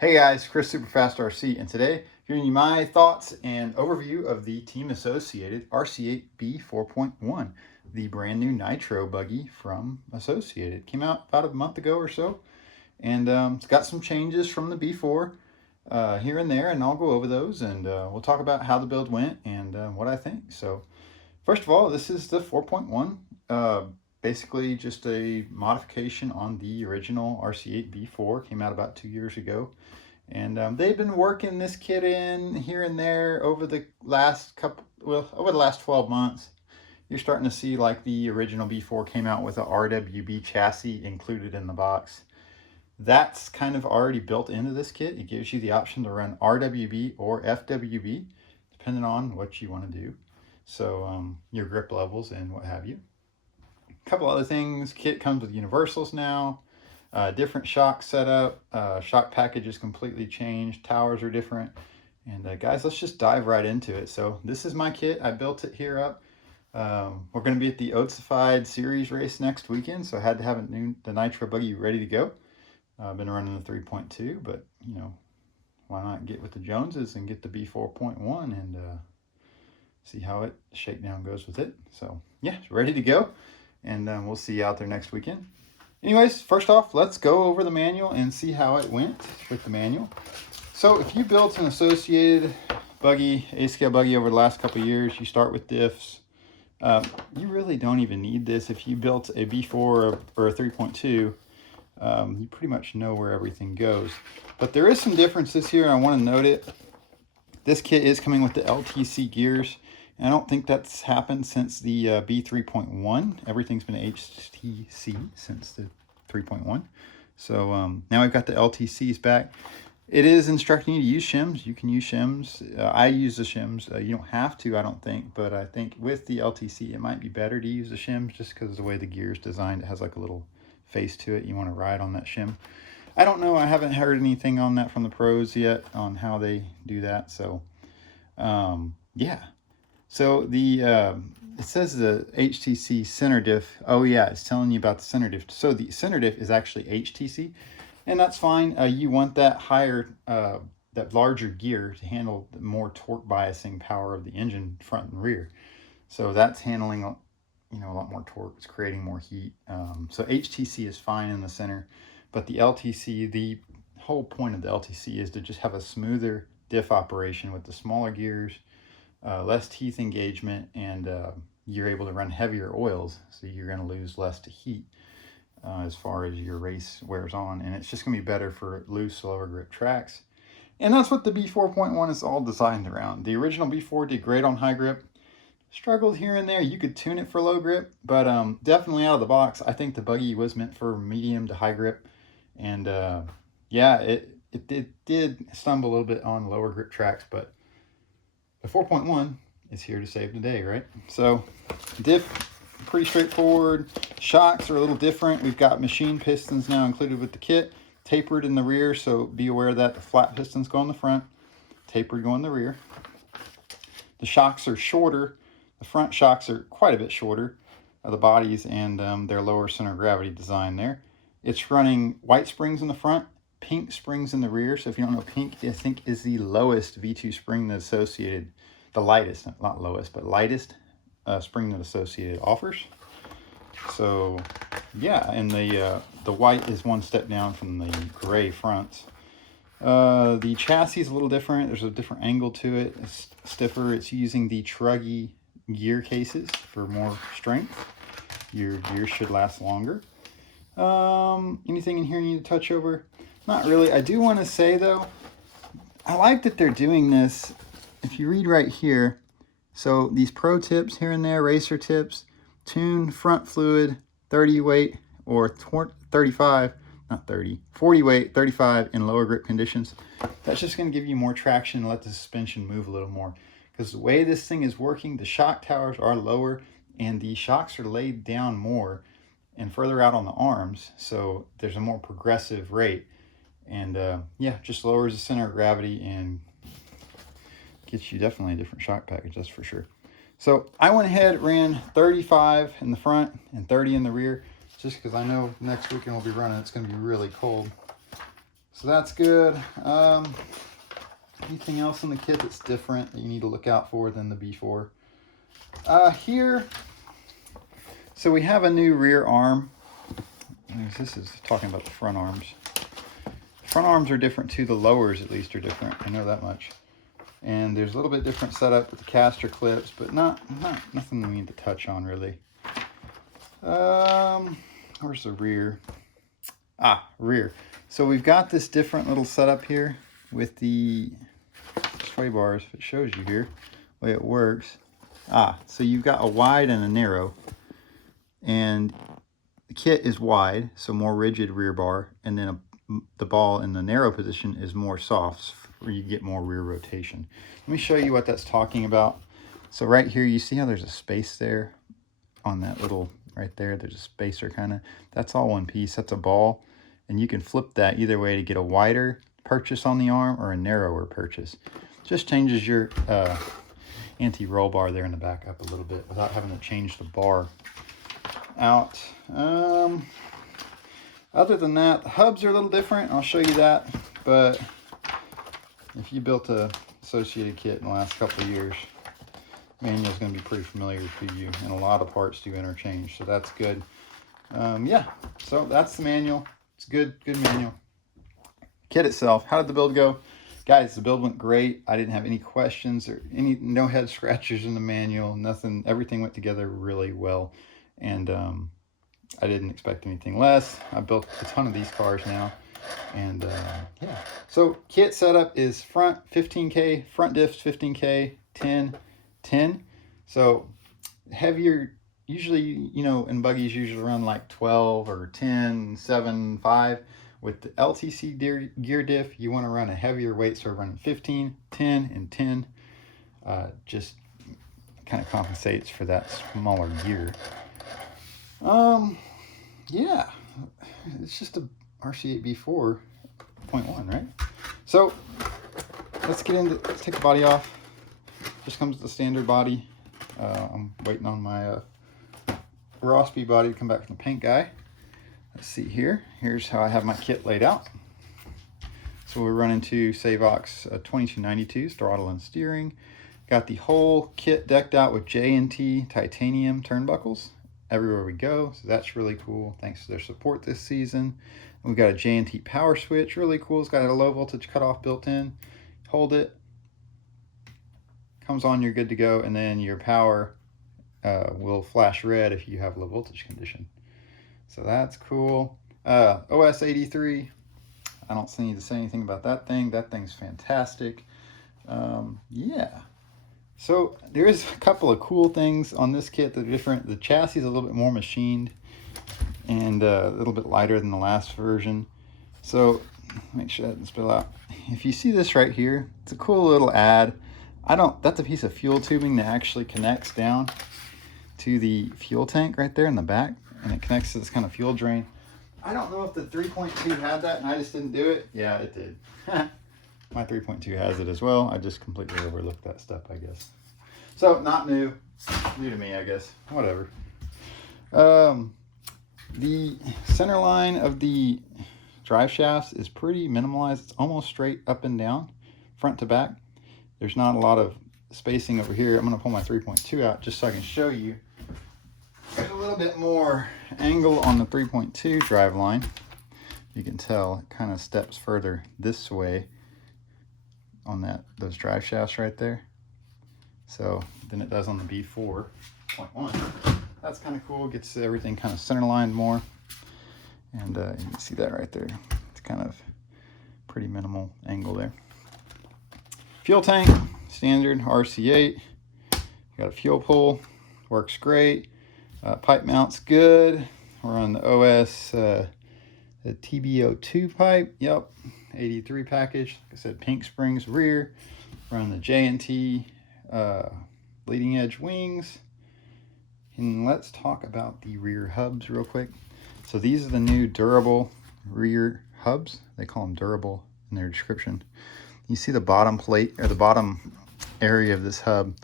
Hey guys, Chris Superfast RC, and today giving you my thoughts and overview of the Team Associated RC8B4.1, the brand new Nitro buggy from Associated. Came out about a month ago or so, and it's got some changes from the B4 here and there, and I'll go over those, and we'll talk about how the build went and what I think. So first of all, this is the 4.1. Basically just a modification on the original RC8B4. Came out about 2 years ago. And they've been working this kit in here and there over the last over the last 12 months. You're starting to see like the original B4 came out with a RWB chassis included in the box. That's kind of already built into this kit. It gives you the option to run RWB or FWB, depending on what you want to do. So your grip levels and what have you. A couple other things. Kit comes with universals now. Different shock setup. Shock package is completely changed. Towers are different. And guys, let's just dive right into it. So this is my kit. I built it here up. We're going to be at the Oatsified series race next weekend, so I had to have the Nitro buggy ready to go. I've been running the 3.2, but you know, why not get with the Joneses and get the B4.1 and see how it shakedown goes with it. So yeah, it's ready to go, and we'll see you out there next weekend. Anyways, first off, let's go over the manual and see how it went with the manual. So if you built an Associated buggy, A-scale buggy over the last couple of years, you start with diffs. You really don't even need this. If you built a B4 or a 3.2, you pretty much know where everything goes. But there is some differences here. I want to note it. This kit is coming with the LTC gears. And I don't think that's happened since the B3.1. Everything's been HTC since the 3.1. So now we've got the LTCs back. It is instructing you to use shims. You can use shims. I use the shims. You don't have to, I don't think. But I think with the LTC, it might be better to use the shims just because of the way the gear is designed. It has like a little face to it. You want to ride on that shim. I don't know. I haven't heard anything on that from the pros yet on how they do that. So, yeah. So the it says the HTC center diff. Oh yeah, it's telling you about the center diff. So the center diff is actually HTC, and that's fine. You want that higher, that larger gear to handle the more torque biasing power of the engine front and rear. So that's handling, you know, a lot more torque. It's creating more heat. So HTC is fine in the center, but the LTC, the whole point of the LTC is to just have a smoother diff operation with the smaller gears. Less teeth engagement, and you're able to run heavier oils, so you're going to lose less to heat as far as your race wears on, and it's just going to be better for loose, lower grip tracks. And that's what the B4.1 is all designed around. The original B4 did great on high grip, struggled here and there. You could tune it for low grip, but definitely out of the box, I think the buggy was meant for medium to high grip, and yeah, it did stumble a little bit on lower grip tracks, but the 4.1 is here to save the day, right? So diff, pretty straightforward. Shocks are a little different. We've got machine pistons now included with the kit, tapered in the rear, so be aware that the flat pistons go in the front, tapered go in the rear. The shocks are shorter. The front shocks are quite a bit shorter of the bodies, and their lower center of gravity design there. It's running white springs in the front, pink springs in the rear. So if you don't know, pink I think is the lowest V2 spring that Associated, the lightest, not lowest, but lightest spring that Associated offers. So yeah, and the white is one step down from the gray fronts. The chassis is a little different. There's a different angle to it. It's stiffer. It's using the Truggy gear cases for more strength. Your gears should last longer. Anything in here you need to touch over? Not really. I do want to say though, I like that they're doing this. If you read right here, so these pro tips here and there, racer tips, tune front fluid, 30 weight or 35, not 30, 40 weight, 35 in lower grip conditions. That's just going to give you more traction and let the suspension move a little more. Because the way this thing is working, the shock towers are lower and the shocks are laid down more and further out on the arms. So there's a more progressive rate. And yeah, just lowers the center of gravity and gets you definitely a different shock package, that's for sure. So I went ahead, ran 35 in the front and 30 in the rear, just because I know next weekend we'll be running. It's going to be really cold. So that's good. Anything else in the kit that's different that you need to look out for than the B4? Here, so we have a new rear arm. This is talking about the front arms. Front arms are different too. The lowers at least are different. I know that much. And there's a little bit different setup with the caster clips, but nothing we need to touch on really. Where's the rear? Rear. So we've got this different little setup here with the sway bars. If it shows you here, the way it works. So you've got a wide and a narrow, and the kit is wide, so more rigid rear bar, and then the ball in the narrow position is more soft, where you get more rear rotation. Let me show you what that's talking about. So right here, you see how there's a space there on that little, right there, there's a spacer kind of. That's all one piece, that's a ball. And you can flip that either way to get a wider purchase on the arm or a narrower purchase. Just changes your anti-roll bar there in the back up a little bit without having to change the bar out. Other than that, the hubs are a little different. I'll show you that. But if you built a associated kit in the last couple of years, manual is going to be pretty familiar to you, and a lot of parts do interchange, so that's good. Yeah, so that's the manual. It's good manual. Kit itself, how did the build go? Guys, the build went great. I didn't have any questions or no head scratchers in the manual, nothing. Everything went together really well, and I didn't expect anything less. I built a ton of these cars now, and yeah. So kit setup is front 15K, front diffs 15K, 10, 10. So heavier, usually, you know, in buggies usually run like 12 or 10, 7, 5. With the LTC gear diff, you want to run a heavier weight, so running 15, 10, and 10. Just kind of compensates for that smaller gear. Yeah, it's just a RC8B4.1, right? So let's take the body off. Just comes with the standard body. I'm waiting on my Rossby body to come back from the paint guy. Let's see here. Here's how I have my kit laid out. So we're running two Savox 2292s, throttle and steering. Got the whole kit decked out with J&T titanium turnbuckles everywhere we go. So that's really cool. Thanks to their support this season. We've got a J&T power switch, really cool. It's got a low voltage cutoff built in. Hold it. Comes on, you're good to go. And then your power will flash red if you have low voltage condition. So that's cool. OS 83. I don't need to say anything about that thing. That thing's fantastic. Yeah. So there is a couple of cool things on this kit that are different. The chassis is a little bit more machined and a little bit lighter than the last version. So make sure that doesn't spill out. If you see this right here, it's a cool little ad. That's a piece of fuel tubing that actually connects down to the fuel tank right there in the back, and it connects to this kind of fuel drain. I don't know if the 3.2 had that and I just didn't do it. Yeah, it did. My 3.2 has it as well. I just completely overlooked that step, I guess. So not new. New to me, I guess. Whatever. The center line of the drive shafts is pretty minimalized. It's almost straight up and down, front to back. There's not a lot of spacing over here. I'm going to pull my 3.2 out just so I can show you. There's a little bit more angle on the 3.2 drive line. You can tell it kind of steps further this way on those drive shafts right there. So than it does on the B4.1. That's kind of cool. Gets everything kind of center lined more. And you can see that right there. It's kind of pretty minimal angle there. Fuel tank, standard RC8. Got a fuel pull, works great. Pipe mount's good. We're on the OS, the TB02 pipe. Yep, 83 package. Like I said, pink springs rear. We're on the J&T leading edge wings. And let's talk about the rear hubs real quick. So these are the new durable rear hubs. They call them durable in their description. You see the bottom plate, or the bottom area of this hub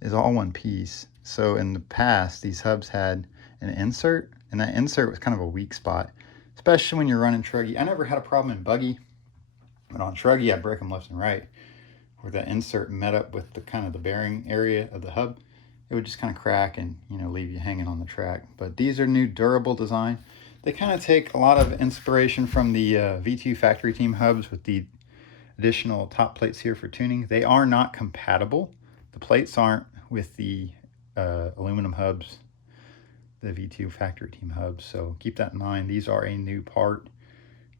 is all one piece. So in the past, these hubs had an insert, and that insert was kind of a weak spot, especially when you're running truggy. I never had a problem in buggy, But on Shruggy, I break them left and right. Where that insert met up with the kind of the bearing area of the hub, it would just kind of crack and, you know, leave you hanging on the track. But these are new durable design. They kind of take a lot of inspiration from the V2 factory team hubs with the additional top plates here for tuning. They are not compatible. The plates aren't with the aluminum hubs, the V2 factory team hubs. So keep that in mind. These are a new part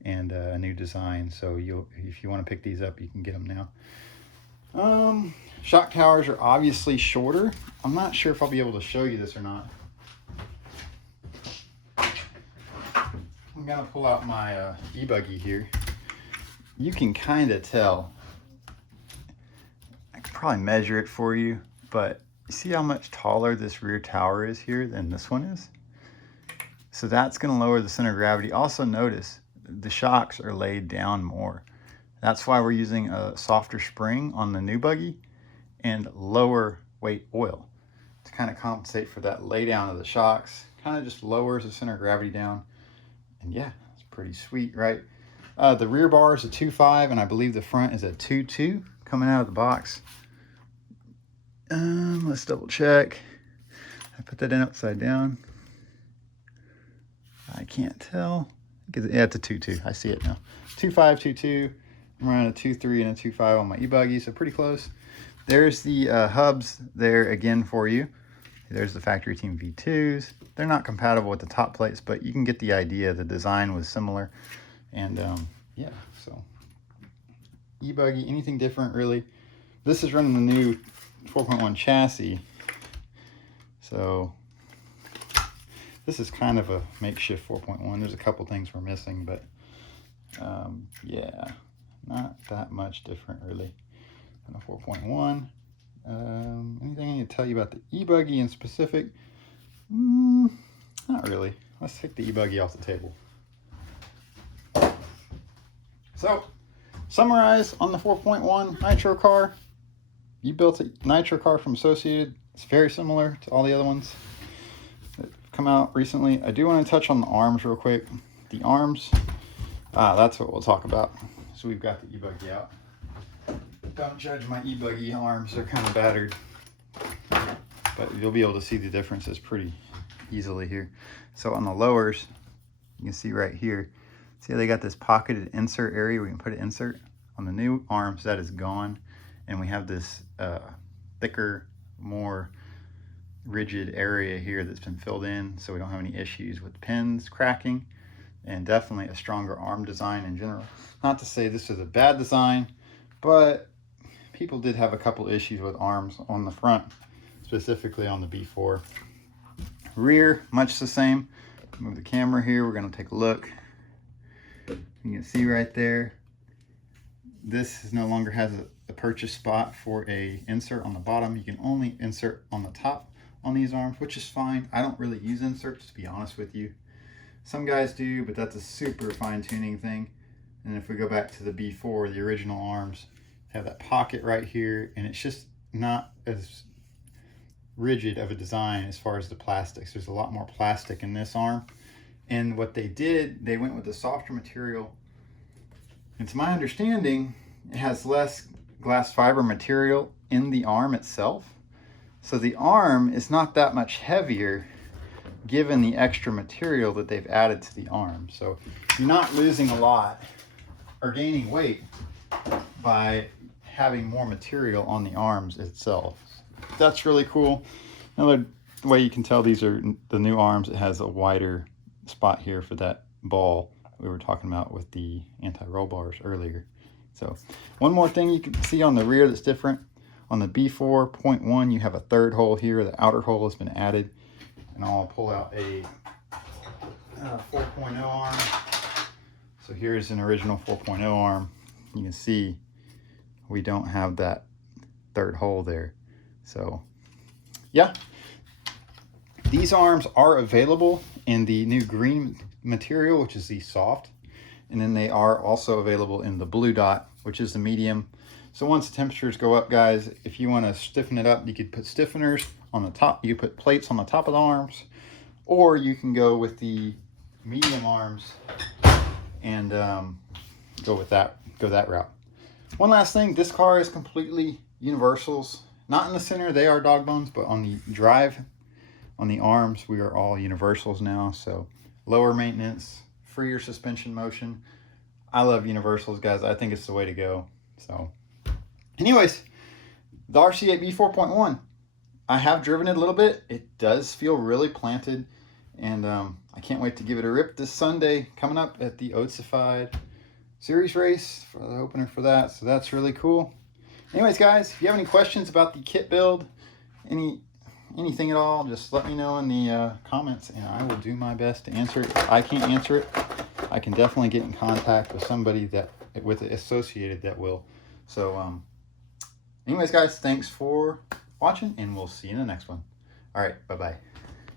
and a new design. So if you want to pick these up, you can get them now. Shock towers are obviously shorter. I'm not sure if I'll be able to show you this or not. I'm gonna pull out my e-buggy here. You can kind of tell. I could probably measure it for you, but you see how much taller this rear tower is here than this one is? So that's gonna lower the center of gravity. Also notice the shocks are laid down more. That's why we're using a softer spring on the new buggy and lower weight oil to kind of compensate for that lay down of the shocks. Kind of just lowers the center of gravity down. And yeah, it's pretty sweet, right? The rear bar is a 2.5 and I believe the front is a 2.2 coming out of the box. Let's double check. I put that in upside down. I can't tell. Yeah, it's a 2.2. I see it now. 2.5, 2.2. I'm running a 2.3 and a 2.5 on my e-buggy, so pretty close. There's the hubs there again for you. There's the factory team V2s. They're not compatible with the top plates, but you can get the idea. The design was similar. And yeah, so e-buggy, anything different really. This is running the new 4.1 chassis. So this is kind of a makeshift 4.1. There's a couple things we're missing, but yeah, not that much different really than a 4.1. Anything I need to tell you about the e-buggy in specific? Not really. Let's take the e-buggy off the table. So, summarize on the 4.1 Nitro car. You built a Nitro car from Associated. It's very similar to all the other ones that come out recently. I do want to touch on the arms real quick. The arms, that's what we'll talk about. So we've got the e-buggy out. Don't judge my e-buggy arms, they're kind of battered. But you'll be able to see the differences pretty easily here. So on the lowers, you can see right here, see how they got this pocketed insert area where you can put an insert? On the new arms, that is gone. And we have this thicker, more rigid area here that's been filled in, so we don't have any issues with pins cracking, and definitely a stronger arm design in general. Not to say this is a bad design, but people did have a couple issues with arms on the front, specifically on the B4. Rear, much the same. Move the camera here, we're gonna take a look. You can see right there, this no longer has a purchase spot for a insert on the bottom. You can only insert on the top on these arms, which is fine. I don't really use inserts, to be honest with you. Some guys do, but that's a super fine tuning thing. And if we go back to the B4, the original arms have that pocket right here, and it's just not as rigid of a design as far as the plastics. There's a lot more plastic in this arm. And what they did, they went with a softer material. And to my understanding, it has less glass fiber material in the arm itself. So the arm is not that much heavier given the extra material that they've added to the arm. So you're not losing a lot or gaining weight by having more material on the arms itself. That's really cool. Another way you can tell these are the new arms, it has a wider spot here for that ball we were talking about with the anti-roll bars earlier. So one more thing you can see on the rear that's different. On the B4.1, you have a third hole here. The outer hole has been added. And I'll pull out a 4.0 arm. So here's an original 4.0 arm. You can see we don't have that third hole there. So yeah, these arms are available in the new green material, which is the soft. And then they are also available in the blue dot, which is the medium. So once the temperatures go up, guys, if you want to stiffen it up, you could put stiffeners on the top. You could put plates on the top of the arms, or you can go with the medium arms and go with that go that route. One last thing, this car is completely universals. Not in the center, they are dog bones, but on the drive, on the arms, we are all universals now. So lower maintenance, freer suspension motion. I love universals, guys. I think it's the way to go. So anyways, the RC8B4.1, I have driven it a little bit. It does feel really planted, and I can't wait to give it a rip this Sunday coming up at the Oatsified Series race for the opener for that. So that's really cool. Anyways, guys, if you have any questions about the kit build, anything at all, just let me know in the comments, and I will do my best to answer it. If I can't answer it, I can definitely get in contact with somebody with it associated that will. So anyways, guys, thanks for watching, and we'll see you in the next one. All right, bye-bye.